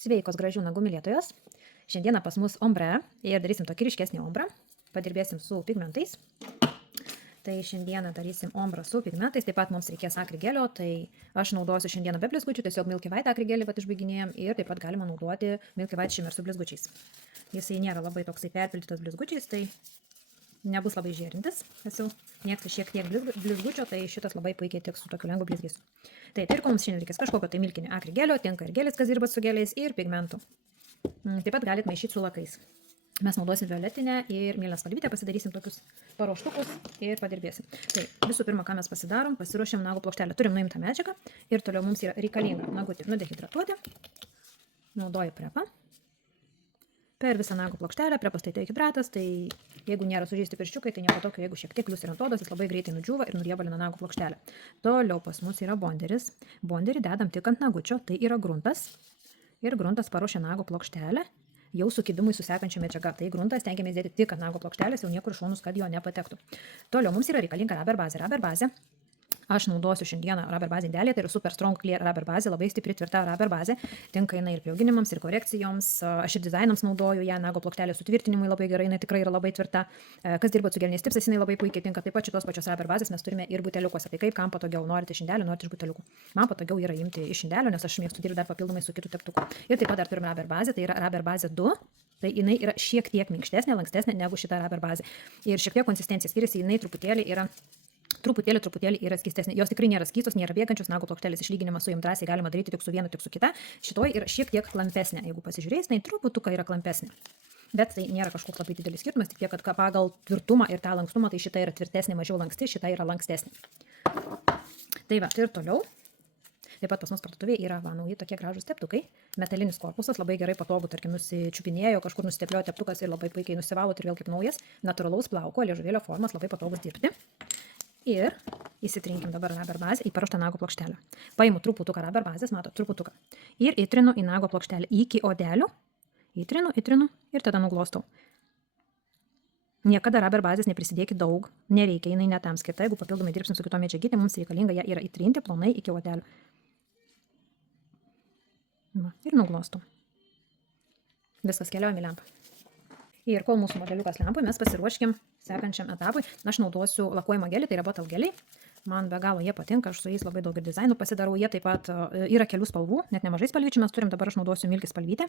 Sveikos gražių nagų mylėtojos. Šiandieną pas mus ombre ir darysim tokį ryškesnį ombrą. Padirbėsim su pigmentais. Tai šiandieną darysim ombrą su pigmentais. Taip pat mums reikės akrigelio, tai aš naudosiu šiandieną be blizgučių, tiesiog Milky White akrigelį pat išbaiginėjom ir taip pat galima naudoti Milky White Shimmer su blizgučiais. Jisai nėra labai toksai perpildytas blizgučiais, tai nebus labai žėrintis. Esu mėgstu šiek tiek blizgučio, tai šitas labai puikiai tiks su tokiu lengvu blizgesiu. Tai ir ko mums šiandien reikės kažkokio tai milkinio akrigelio, tinka ir gelis, kas dirba su geliais, ir pigmentų. Taip pat galite maišyti su lakais. Mes naudosim violetinę ir mėlyną spalvytę, pasidarysim tokius paruoštukus ir padirbėsim. Tai visų pirma, ką mes pasidarom, pasiruošim nagų plokštelę. Turim nuimtą medžiagą ir toliau mums yra reikalinga nagutį nudehidratuoti. Naudoju prepą. Per visą nagų plokštelę prepas tai hidratas, tai jeigu nėra sužeisti pirščiukai, tai nieko tokio, jeigu šiek tiek klius ir ant odos, jis labai greitai nudžiūva ir nuriebalina nagų plokštelę. Toliau pas mus yra bonderis. Bonderį dedam tik ant nagučio, tai yra gruntas. Ir gruntas paruošia nagų plokštelę jau sukibimui su sekančia medžiaga. Tai gruntas stengiamės dėti tik ant nagų plokštelės, jau niekur šonus, kad jo nepatektų. Toliau mums yra reikalinga rubber bazė. Rubber bazė. Aš naudosiu šiandieną rubber bazę indelį, tai yra super strong clear rubber bazė, labai stipri tvirta rubber bazė. Tinka jinai ir pjauginimams, ir korekcijoms. Aš ir dizainams naudoju ją, nago plokštelės sutvirtinimui labai gerai, jinai tikrai yra labai tvirta. Kas dirba su geliniais tipsais, jinai labai puikiai tinka. Taip pat šitos pačios rubber bazės mes turime ir buteliukuose. Tai kaip kam patogiau, norite iš indelio, norite iš buteliukų. Man patogiau yra imti iš indelio, nes aš mėgstu dirbti dar papildomai su kitu teptuku. Ir taip pat dar turime rubber bazę, tai yra rubber bazė 2. Tai jinai yra šiek tiek minkštesnė, lankstesnė negu šita rubber bazė. Ir šiek tiek konsistencija skiriasi, jinai truputėlį yra skystesnė. Jos tikrai nėra skystos, nėra bėgančios, nagų plokštelės išlyginimas su jom drąsiai galima daryti tik su vienu, tik su kita. Šitoj yra šiek tiek klampesnė. Jeigu pasižiūrės, tai truputuką yra klampesnė. Bet tai nėra kažkoks labai didelis skirtumas, tik tiek, kad pagal tvirtumą ir tą lankstumą, tai šita yra tvirtesnė, mažiau lanksti, šita yra lankstesnė. Tai va, ir toliau. Taip pat pas mus parduotuvėje yra nauji tokie gražūs teptukai. Metalinis korpusas, labai gerai patogu, tarkim, nusičiupinėjo, kažkur nusitepliojo teptukas ir labai puikiai nusivalot ir vėl kaip naujas. Natūralaus plauko, liežuvėlio formas, labai patogus dirbti. Ir įsitrinkim dabar rubber bazę į paruoštą nago plokštelę. Paimu truputuką rubber bazės, matot, truputuką. Ir įtrinu į nago plokštelę iki odelių. Įtrinu ir tada nuglostau. Niekada rubber bazės neprisidėkit daug, nereikia, jinai netam skirta. Jeigu papildomai dirbsim su kitom medžiagytėm, mums reikalinga ją yra įtrinti plonai iki odelių. Va, ir nuglostau. Viskas, keliaujam į lempą. Ir kol mūsų modeliukas lempui, mes pasiruoškim sekančiam etapui. Aš naudosiu lakuojimo gelį, tai yra bottle geliai. Man be galo jie patinka, aš su jais labai daug ir dizainų pasidarau. Jie taip pat yra kelių spalvų, net nemažai spalvyčių mes turim, dabar aš naudosiu milki spalvytę.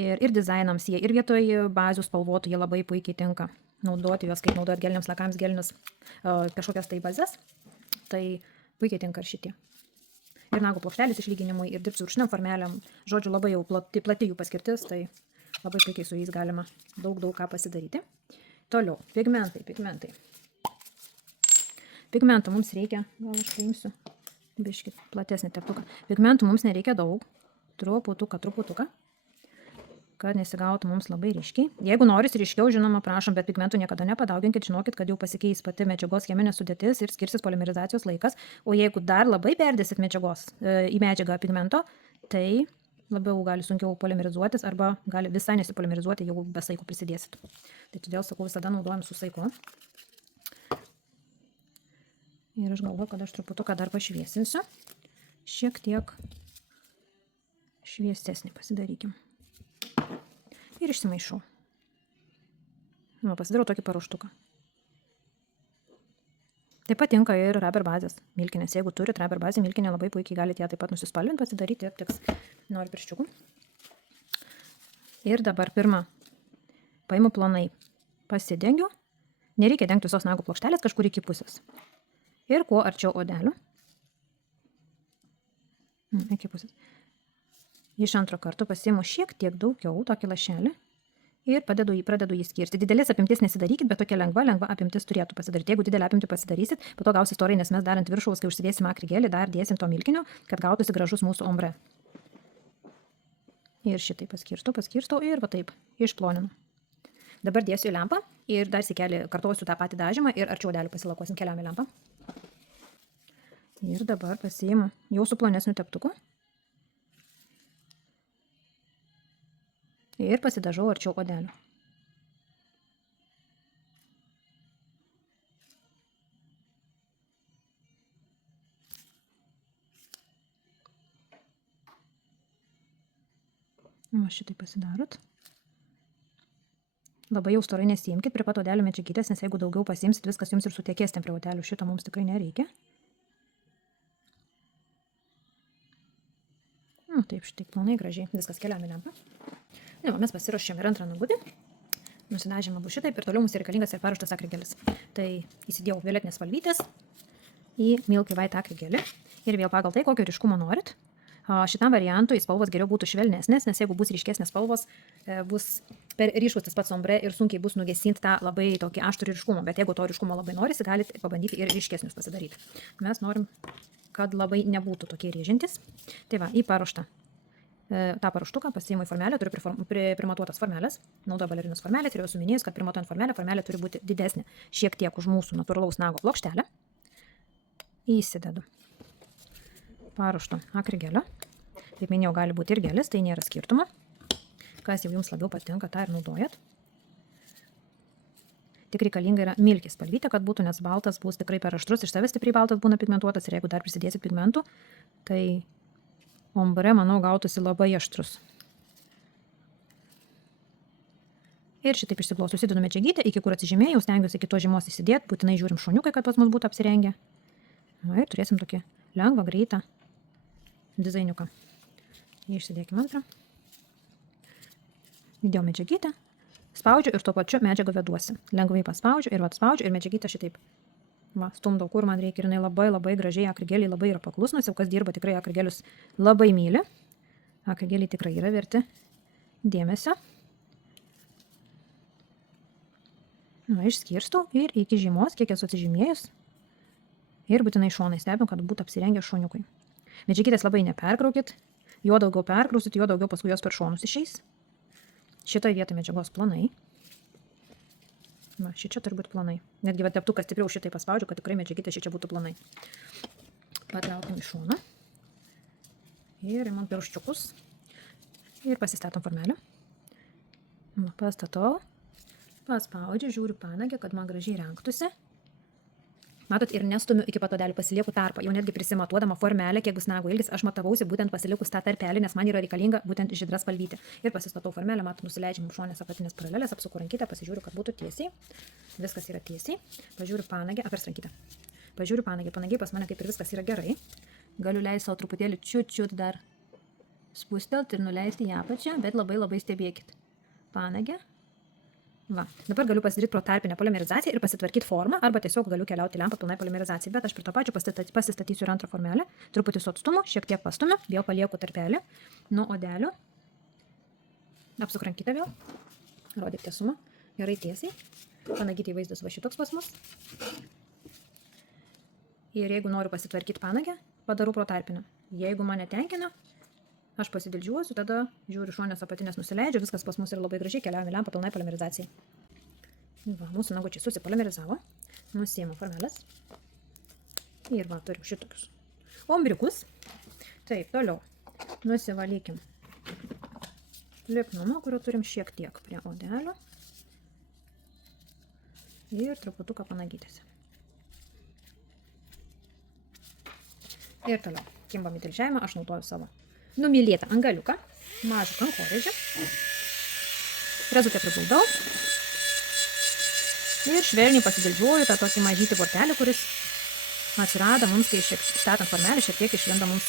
Ir dizainams jie ir vietoj bazių spalvotų jie labai puikiai tinka. Naudoti juos, kaip naudojat geliniams lakams, gelinius kažkokias tai bazės. Tai puikiai tinka ir šitie. Ir nagų plokštelės išlyginimui, ir dirbsiu rūšiniam formelėm. Žodžiu, labai jau plati jų paskirtis, tai labai puikiai su jais galima daug ką pasidaryti. Toliau, pigmentai. Pigmentų mums reikia, gal aš paimsiu biškį platesnį teptuką. Pigmentų mums nereikia daug, truputuką, kad nesigautų mums labai ryškiai. Jeigu noris ryškiau, žinoma, prašom, bet pigmentų niekada nepadauginkit, žinokit, kad jau pasikeis pati medžiagos cheminė sudėtis ir skirsis polimerizacijos laikas. O jeigu dar labai perdėsit medžiagos į medžiagą pigmento, tai labiau gali sunkiau polimerizuotis arba gali visai nesipolimerizuoti, jeigu be saiko prisidėsit. Tai todėl, sakau, visada naudojam su saiku. Ir aš galvoju, kad aš truputuką dar pašviesinsiu. Šiek tiek šviesesnį pasidarykim. Ir išsimaišau. Pasidarau tokį paruoštuką. Taip pat tinka ir rubber bazės milkinės. Jeigu turit rubber bazę milkinę, labai puikiai galite ją taip pat nusispalvinti, pasidaryti ir tiks nori pirščiukų. Ir dabar pirmą paimu plonai pasidengiu. Nereikia dengti visos nagų plokštelės kažkur iki pusės. Ir kuo arčiau odelių. Iki pusės. Iš antro karto pasiimu šiek tiek daugiau tokį lašelį. Ir pradedu jį skirti. Didelės apimtis nesidarykit, bet tokia lengva apimtis turėtų pasidaryti. Jeigu didelę apimtį pasidarysit, po to gausis storai, nes mes dar ant viršaus, kai užsidėsim akrigelį, dar dėsim to milkinio, kad gautųsi gražus mūsų ombre. Ir šitai paskirstau ir va taip, išploninu. Dabar dėsiu į lempą ir dar sėkelį kartuosiu tą patį dažymą ir arčiau odelių pasilakuosim, keliam į lempą. Ir dabar pasiimu jau su plonesniu teptuku. Ir pasidažau arčiau odelių. Va, šitai pasidarot. Labai jau storai nesiimkit prie pat odelių medžiagytės, nes jeigu daugiau pasiimsit, viskas jums ir sutekės ten prie odelių. Šito mums tikrai nereikia. Taip, šitai plonai gražiai. Viskas keliam į lempą. Ne, mes pasiruošėm ir antrą nagudį. Nusidažėm abu šitaip ir toliau mums reikalingas ir paruoštas akrigelis. Tai įsidėjau violetinės spalvytės į Milky White akrigelį ir vėl pagal tai, kokio ryškumo norit. Šitam variantui spalvos geriau būtų švelnesnės, nes jeigu bus ryškesnės spalvos, bus per ryškus tas pats ombre ir sunkiai bus nugesinti tą labai tokį aštrų ryškumą. Bet jeigu to ryškumo labai norisi, galite pabandyti ir ryškesnius pasidaryti. Mes norim, kad labai nebūtų tokie rėžintis. Tai va, į paruoštą. tą paruoštuką pasiimu į formelę, turiu primatuotas formelės, naudoju balerinos formelės ir jau esu minėjus, kad primatuojant formelė turi būti didesnė šiek tiek už mūsų natūralaus nago plokštelę. Įsidedu paruošto akrigelio. Kaip minėjau, gali būti ir gelis, tai nėra skirtumo. Kas jau jums labiau patinka, tą ir naudojat. Tik reikalinga yra milkis spalvytė, kad būtų, nes baltas bus tikrai per aštrus, iš savęs stipriai baltas būna pigmentuotas ir jeigu dar prisidėsit pigmentų, tai ombre, manau, gautųsi labai aštrus. Ir šitaip išsiplau, susidedu medžiagytę, iki kur atsižymėjau, stengiuosi iki to žymos įsidėti, būtinai žiūrim šoniukai, kad pas mus būtų apsirengę. Na, ir turėsim tokį lengvą, greitą dizainiuką. Išsidėkime antrą. Įdėjau medžiagytę, spaudžiu ir tuo pačiu medžiagą veduosi. Lengvai paspaudžiu ir spaudžiu ir medžiagytę šitaip stumdau, kur man reikia. Ir jinai labai gražiai, akrigeliai labai yra paklusnus, jau kas dirba tikrai akrigelius labai myli. Akrigeliai tikrai yra verti dėmesio. Išskirstau ir iki žymos, kiek esu atsižymėjus. Ir būtinai šonai stebim, kad būtų apsirengę šoniukai. Medžiagytės labai neperkraukit. Jo daugiau perkrausit, jo daugiau paskui jos per šonus išeis. Šitoje vietoje medžiagos planai. Na, šičia turi būti planai. Netgi teptukas stipriau šitai paspaudžiu, kad tikrai medžiagytė šičia būtų planai. Patraukim į šoną. Ir imam pirščiukus. Ir pasistatom formelę. Pastatau. Paspaudžiu, žiūriu panagę, kad man gražiai rengtųsi. Matot, ir nestumiu iki pat odelių, pasilieku tarpą. Jau netgi prisimatuodama formelę, kiek bus nago ilgis, aš matavausi būtent pasilikus tą tarpelį, nes man yra reikalinga būtent žydra spalvytė. Ir pasistatau formelę, matot, nusileidžiam šonės apatinės paralelės, apsuku rankytę, pasižiūriu, kad būtų tiesiai. Viskas yra tiesiai. Pažiūriu panagę, apvers rankytę. Pažiūriu panagę, panagiai pas mane kaip ir viskas yra gerai. Galiu leisti savo truputėlį čiut dar spustelt ir nuleisti į apačią, bet labai stebėkit. Panagę. Va. Dabar galiu pasidaryti protarpinę polimerizaciją ir pasitvarkyti formą, arba tiesiog galiu keliauti lempą pilnai polimerizacijai, bet aš prie to pačio pasistatysiu ir antrą formelę, truputį su atstumu, šiek tiek pastumiu, vėl palieku tarpelį nuo odelio, apsuk rankytę vėl, rodyk tiesumą, gerai tiesiai, panagyti įvaizdas va šitoks pas mus. Ir jeigu noriu pasitvarkyti panagę, padarau protarpinę. Jeigu mane tenkina, aš pasidildžiuosiu, tada žiūriu šonės apatinės nusileidžiu, viskas pas mus yra labai gražiai, keliaujame lempą pilnai polimerizacijai. Va, mūsų nagučiai susipolimerizavo, nusiėmu formelės. Ir va, turim šitokius ombriukus. Taip, toliau nusivalykim lipnumą, kurio turim šiek tiek prie odelio. Ir truputuką panagytėse. Ir toliau, kimbam į tilžiavimą, aš naudoju savo numylėtą angaliuką, mažą kankorėžį. Rezultatą priguldau. Ir švelniai pasidildžiuoju tą tokį mažytį bortelį, kuris atsirado mums, kai statant formelį, šiek tiek išlindo mums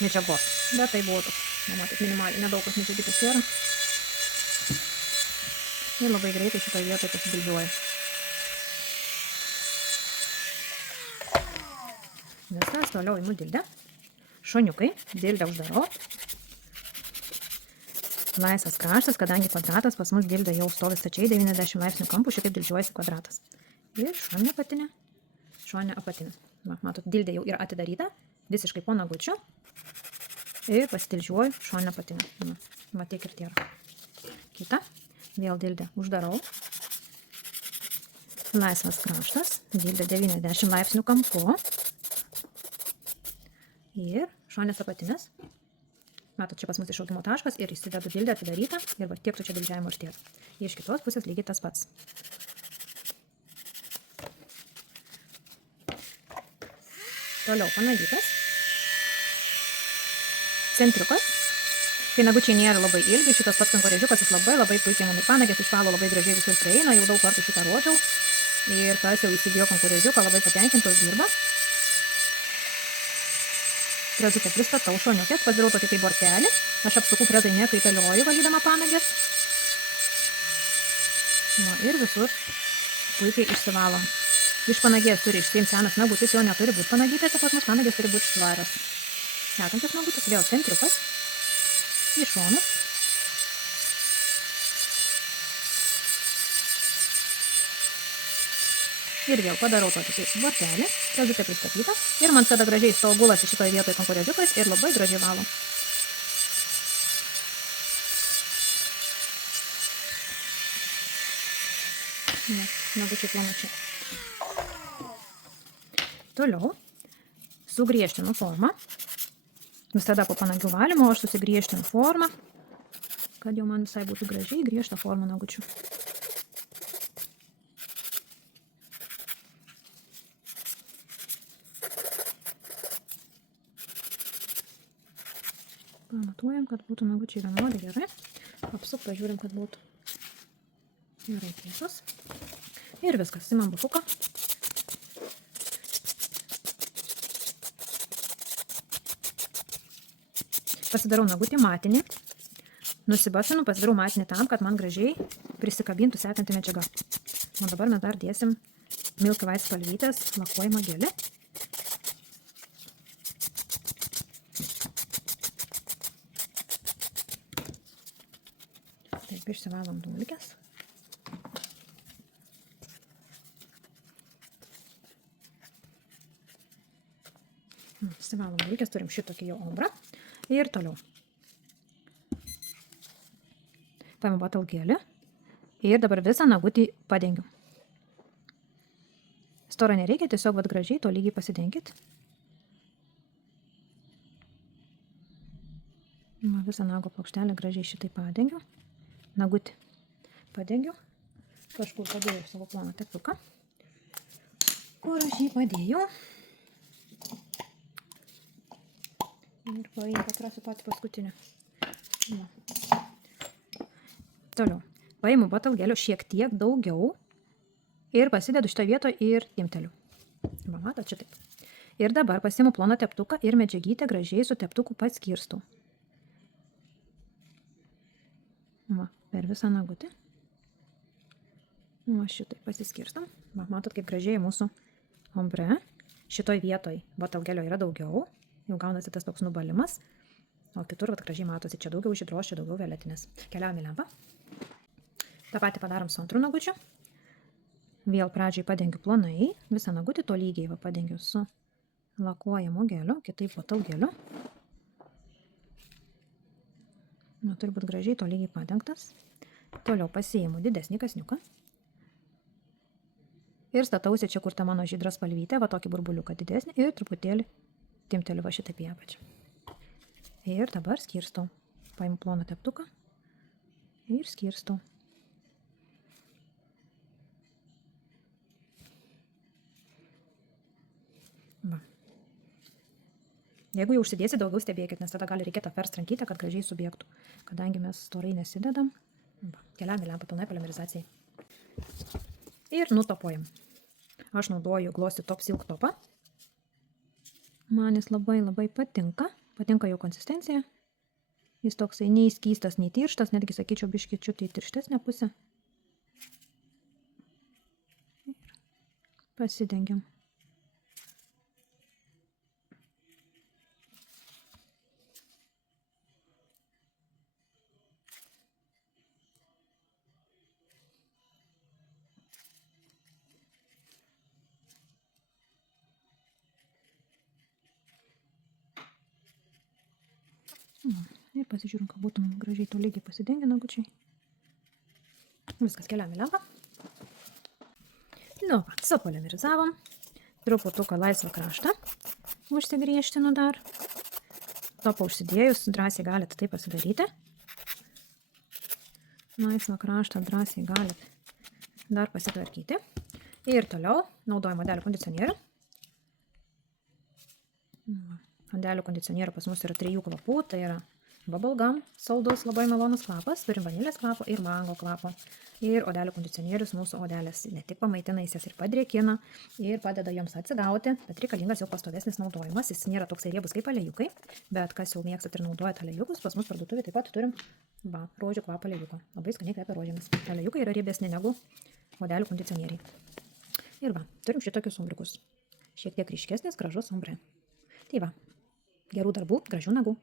medžiagos. Bet tai buvo toks, matot, minimaliai, nedaug kas medžiagytas yra. Ir labai greitai šitoje vietoje pasidildžiuoju. Viskas, toliau imu dildę. Šoniukai, dildę uždarau. Laisvas kraštas, kadangi kvadratas pas mus dildę jau stovi stačiai 90 laipsnių kampų, šitaip dildžiuojasi kvadratas. Ir šoninė apatinė, šoninė apatinė. Matot, dildė jau yra atidaryta, visiškai po nagučių. Ir pasidildžiuoju šoninę apatinę. Va tiek ir tiek. Kita, vėl dildę uždarau. Laisvas kraštas, dildė 90 laipsnių kampu. Ir šonės apatinės. Matot, čia pas mus išaugimo taškas ir įsidedu dildę atidarytą ir va tiek tu čia dildžiavimo ir tiek. Ir iš kitos pusės lygiai tas pats. Toliau panagytas. Centriukas. kai nagučiai nėra labai ilgi, šitas pats kankorėžiukas jis labai puikiai mano panagės išvalo, labai gražiai visur prieina, jau daug kartų šitą rodžiau. Ir kas jau įsigijo kankorėžiuką, labai patenkintos dirba. Frezutę pristatau šoniukės, pasidarau tokį tai bortelį. Aš apsuku frezai nekaitaliuoju valydama panagės. Ir visur puikiai išsivalom. Iš panagės turi išsiimti senas nagutis, jo neturi būti panagytas, pas mus panagės turi būti švaras. Sekantis nagutis, vėl centriukas. Į šonus. Ir vėl padarau tokį tai bortelį, frezutė pristatyta. Ir man tada gražiai savo gulasi šitoje vietoje kankorėžiukas ir labai gražiai valom. Nagučiai planučiai. Toliau sugriežtinu formą. Visada po panagių valymo aš susigriežtinu formą, kad jau man visai būtų gražiai griežta forma nagučių. Pamatuojam, kad būtų nagučiai vienodai gerai. Apsuk, pažiūrim, kad būtų gerai tiesos. Ir viskas, imam bufuką. Pasidarau nagutį matinį. Nusibafinu, pasidarau matinį tam, kad man gražiai prisikabintų sekanti medžiaga. O dabar mes dar dėsim Milky White spalvytės lakuojamą gelį. Taip, išsivalom dulkes. Išsivalom dulkes, turim šitokį jau ombrą. Ir toliau. Paimu bottle gelį. Ir dabar visą nagutį padengiu. Storą nereikia, tiesiog vat gražiai to lygiai pasidenkit. Visą nago plokštelę gražiai šitai padengiu. Nagutį padengiu. Kažkur padėjau savo ploną teptuką. Kur aš jį padėjau. Ir pakrasiu patį paskutinį. Toliau. Paimu bottle gelio šiek tiek daugiau ir pasidedu šitą vietą ir timteliu. Matot, šitaip. Ir dabar pasiimu ploną teptuką ir medžiagytę gražiai su teptuku paskirstau. Per visą nagutį. Šitaip pasiskirstam. Matot, kaip gražiai mūsų ombre. Šitoj vietoj bottle gelio yra daugiau. Jau gaunasi tas toks nubalimas, o kitur vat gražiai matosi, čia daugiau žydros, čia daugiau violetinės. Keliaujam į lempą. Ta patį padarom su antru nagučiu. Vėl pradžiai padengiu plonai, visą nagutį to lygiai padengiu su lakuojamu geliu, kitaip bottle geliu. Turi būti gražiai to lygiai padengtas. Toliau pasiimu didesnį kasniuką. Ir statausi čia, kur ta mano žydra spalvytė, va tokį burbuliuką didesnį ir truputėlį timteliu va šitaip į apačią. Ir dabar skirstau. Paimu ploną teptuką ir skirstau. Va. Jeigu jau užsidėsi, daugiau stebėkit, nes tada gali reikėti apverst rankytę, kad gražiai subėgtų. Kadangi mes storai nesidedam, keliam į lempą pilnai polimerizacijai. Ir nutopuojam. Aš naudoju Glossy Top Silk topą. Man jis labai patinka. Patinka jo konsistencija. Jis toksai nei skystas, nei tirštas, netgi sakyčiau biškičiu tai tirštesnė pusė. Ir pasidengiam. Ir pasižiūrim, kad būtų gražiai to lygiai pasidengę nagučiai. Viskas, keliam į lempą. Supolimerizavom. Truputuką laisvą kraštą. Užsigriežtinu dar. Topą užsidėjus, drąsiai galite tai pasidaryti. Laisvą kraštą drąsiai galite dar pasitvarkyti. Ir toliau naudoju odelių kondicionierių. Odelių kondicionierių pas mus yra 3 kvapų, tai yra bubblegum, saldus, labai malonus kvapas, turim vanilės kvapo ir mango kvapo. Ir odelių kondicionierius mūsų odelės ne tik pamaitina, jis jas ir padrėkina ir padeda joms atsigauti, bet reikalingas jau pastovesnis naudojimas, jis nėra toksai riebus kaip aliejukai, bet kas jau mėgstat ir naudojat aliejukus, pas mus parduotuvėje taip pat turim rožių kvapą aliejuką, labai skaniai kvepia rožėmis. Aliejukai yra riebesni negu odelių kondicionieriai. Ir turim šitokius ombriukus, šiek tiek ryškesnis, gražus ombre. Tai gerų darbų, gražių nagų.